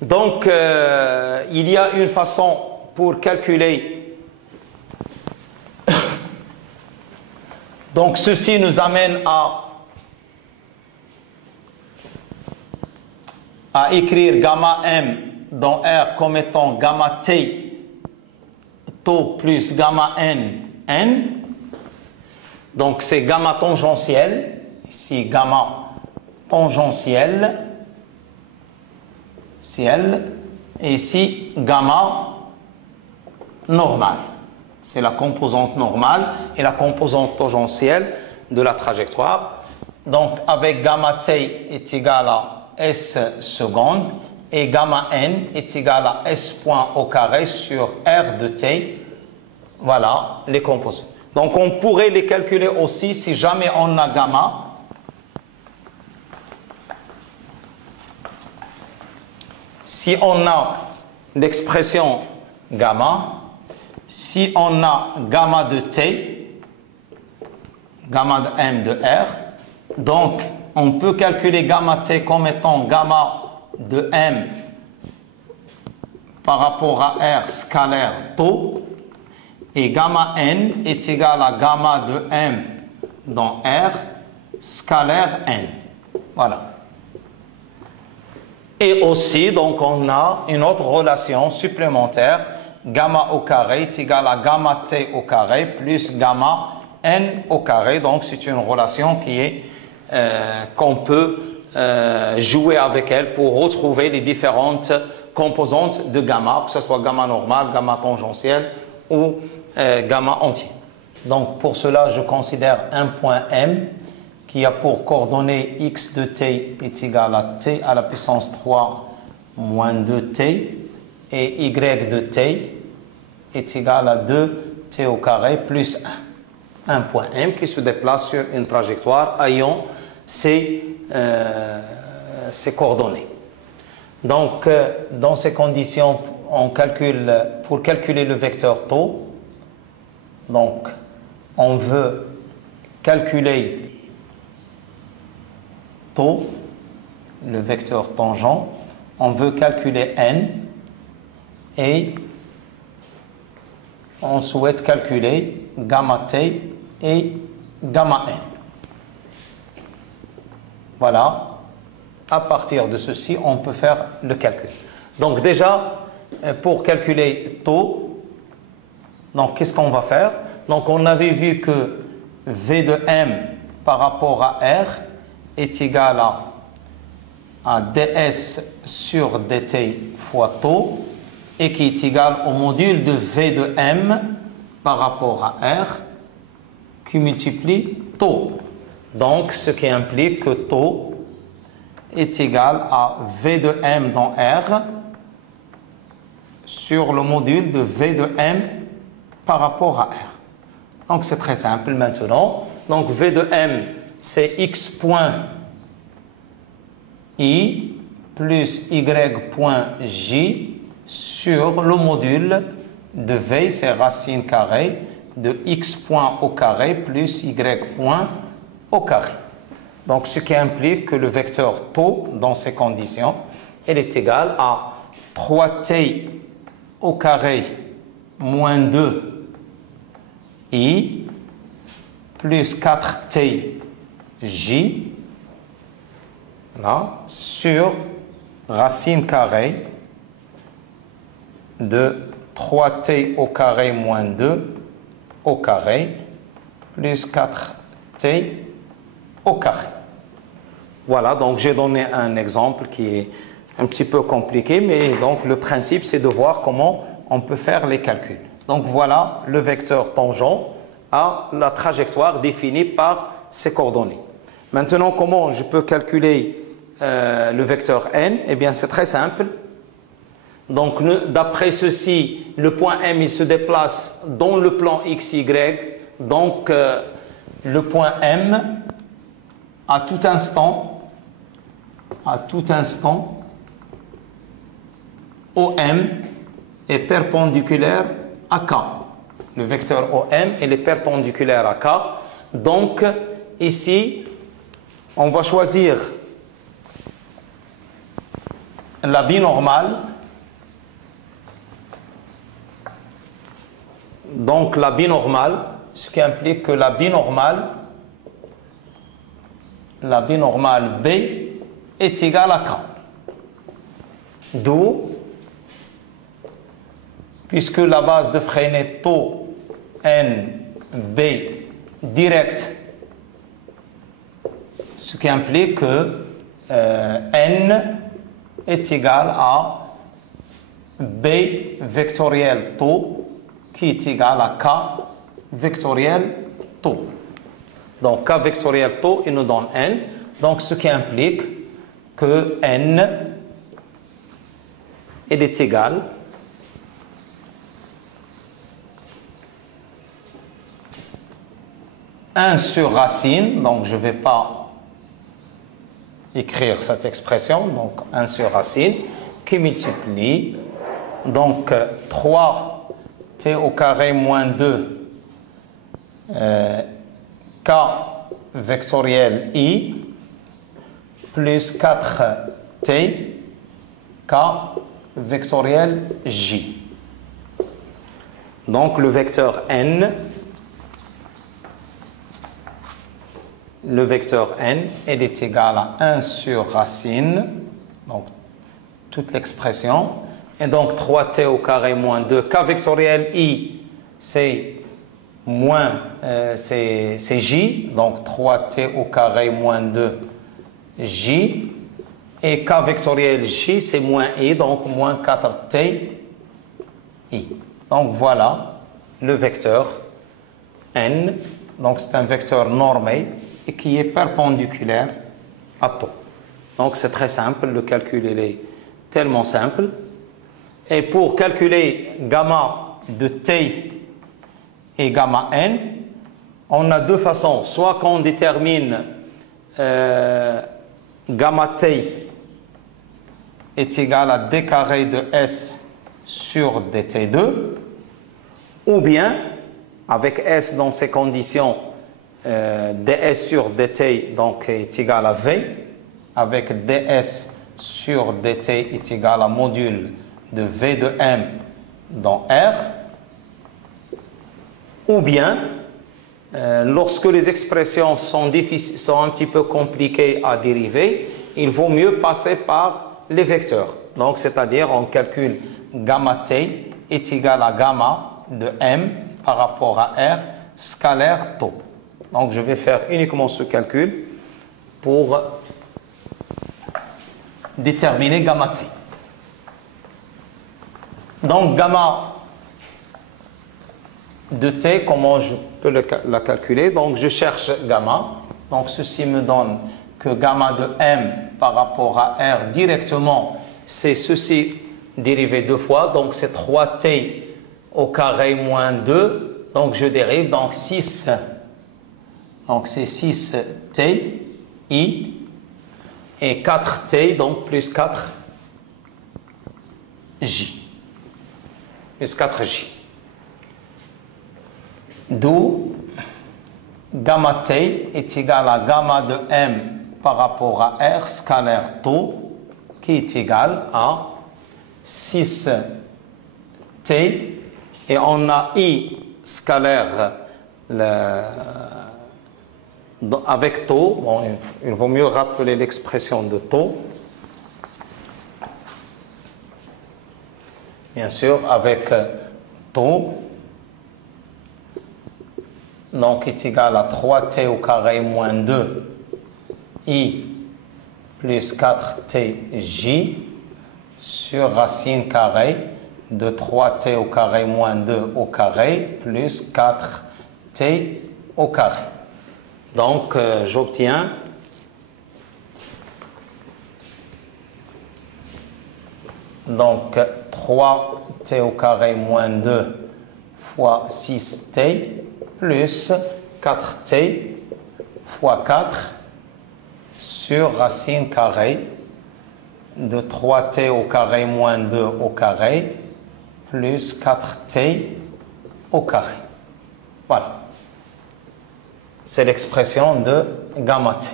Donc il y a une façon pour calculer. Donc ceci nous amène à écrire gamma m dans R comme étant gamma t taux plus gamma n n. Donc c'est gamma tangentiel, ici gamma tangentiel, ciel, et ici gamma normale. C'est la composante normale et la composante tangentielle de la trajectoire. Donc avec gamma t est égal à s seconde et gamma n est égal à s point au carré sur r de t. Voilà les composants. Donc on pourrait les calculer aussi si jamais on a gamma. Si on a l'expression gamma, si on a gamma de t, gamma de m de r, donc on peut calculer gamma t comme étant gamma de m par rapport à r scalaire taux, et gamma n est égal à gamma de m dans r scalaire n. Voilà. Et aussi, donc, on a une autre relation supplémentaire. Gamma au carré est égal à gamma t au carré plus gamma n au carré. Donc, c'est une relation qui est qu'on peut jouer avec elle pour retrouver les différentes composantes de gamma, que ce soit gamma normale, gamma tangentielle ou gamma entier. Donc, pour cela, je considère un point M qui a pour coordonnées x de t est égal à t à la puissance 3 moins 2t et y de t est égal à 2t au carré plus 1. Un point M qui se déplace sur une trajectoire ayant ces coordonnées. Donc, dans ces conditions, pour calculer le vecteur taux, donc, on veut calculer taux, le vecteur tangent, on veut calculer n et on souhaite calculer gamma t et gamma n. Voilà, à partir de ceci, on peut faire le calcul. Donc déjà, pour calculer taux, donc qu'est-ce qu'on va faire? Donc on avait vu que V de m par rapport à R est égal à ds sur dt fois taux et qui est égal au module de V de m par rapport à R qui multiplie taux. Donc ce qui implique que taux est égal à V de m dans R sur le module de V de m par rapport à R. Donc c'est très simple maintenant. Donc V de m c'est x point i plus y point j sur le module de v, c'est racine carrée de x point au carré plus y point au carré. Donc ce qui implique que le vecteur taux dans ces conditions, elle est égale à 3t au carré moins 2 i plus 4t j là, sur racine carrée de 3t au carré moins 2 au carré plus 4t au carré. Voilà, donc j'ai donné un exemple qui est un petit peu compliqué, mais donc le principe c'est de voir comment on peut faire les calculs. Donc voilà le vecteur tangent à la trajectoire définie par ses coordonnées. Maintenant, comment je peux calculer le vecteur n? Eh bien, c'est très simple. Donc, d'après ceci, le point M, il se déplace dans le plan XY. Donc, le point M, à tout instant, OM est perpendiculaire à K. Le vecteur OM, il est perpendiculaire à K. Donc, ici, on va choisir la binormale. Donc, la binormale, ce qui implique que la binormale B est égale à K. D'où, puisque la base de Freinet taux NB direct, ce qui implique que N est égal à B vectoriel taux qui est égal à K vectoriel taux. Donc K vectoriel taux, il nous donne N. Donc ce qui implique que N, il est égal à 1 sur racine. Donc je ne vais pas écrire cette expression. Donc 1 sur racine qui multiplie. Donc 3 t au carré moins 2 k vectoriel i plus 4t k vectoriel j. Donc le vecteur n elle est égale à 1 sur racine, donc toute l'expression. Et donc 3t au carré moins 2, k vectoriel i, c'est j, donc 3t au carré moins 2 j. Et k vectoriel j, c'est moins i, donc moins 4t i. Donc voilà le vecteur n. Donc c'est un vecteur normé et qui est perpendiculaire à taux. Donc c'est très simple, le calcul il est tellement simple. Et pour calculer gamma de t et gamma n, on a deux façons. Soit qu'on détermine gamma t est égal à d carré de s sur dt2, ou bien, avec s dans ces conditions, ds sur dt donc, est égal à v, avec ds sur dt est égal à module de V de M dans R, ou bien, lorsque les expressions sont un petit peu compliquées à dériver, il vaut mieux passer par les vecteurs. Donc, c'est-à-dire, on calcule gamma t est égal à gamma de M par rapport à R scalaire taux. Donc, je vais faire uniquement ce calcul pour déterminer gamma t. Donc, gamma de t, comment je peux la calculer? Donc, je cherche gamma. Donc, ceci me donne que gamma de M par rapport à R directement, c'est ceci dérivé deux fois. Donc, c'est 3t au carré moins 2. Donc, je dérive. Donc, 6. Donc, c'est 6t i et 4t, donc plus 4 j. Plus 4j. D'où gamma t est égal à gamma de M par rapport à R scalaire taux qui est égal à 6t et on a I scalaire avec taux. Bon, il vaut mieux rappeler l'expression de taux. Bien sûr, avec taux, donc est égal à 3t au carré moins 2 i plus 4tj sur racine carrée de 3t au carré moins 2 au carré plus 4t au carré. Donc, j'obtiens Donc 3t au carré moins 2 fois 6t plus 4t fois 4 sur racine carrée de 3t au carré moins 2 au carré plus 4t au carré. Voilà. C'est l'expression de gamma t.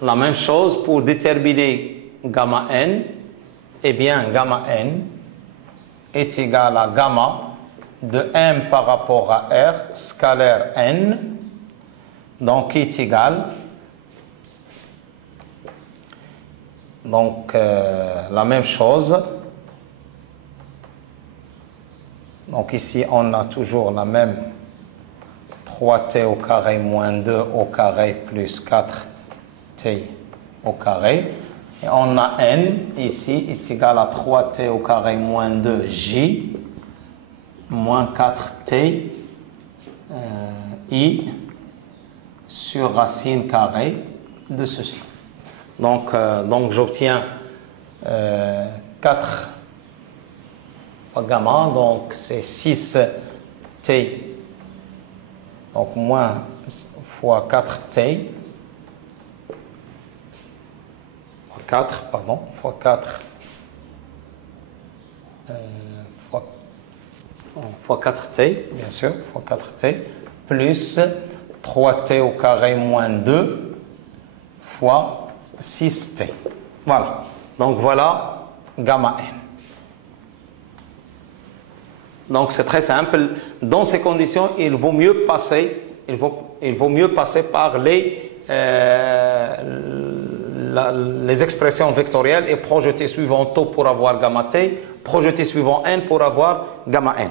La même chose pour déterminer gamma n. Eh bien, gamma n est égal à gamma de m par rapport à r, scalaire n, donc est égal, donc la même chose. Donc ici, on a toujours la même 3t au carré moins 2 au carré plus 4t au carré. Et on a n ici est égal à 3t au carré moins 2j moins 4t i sur racine carrée de ceci. Donc j'obtiens 4 fois gamma, donc c'est 6t, donc moins fois 4t, fois 4 fois 4t, bien sûr, fois 4t, plus 3t au carré moins 2 fois 6t. Voilà. Donc voilà gamma n. Donc c'est très simple. Dans ces conditions, il vaut mieux passer par les expressions vectorielles et projeter suivant tau pour avoir gamma t, projeter suivant n pour avoir gamma n.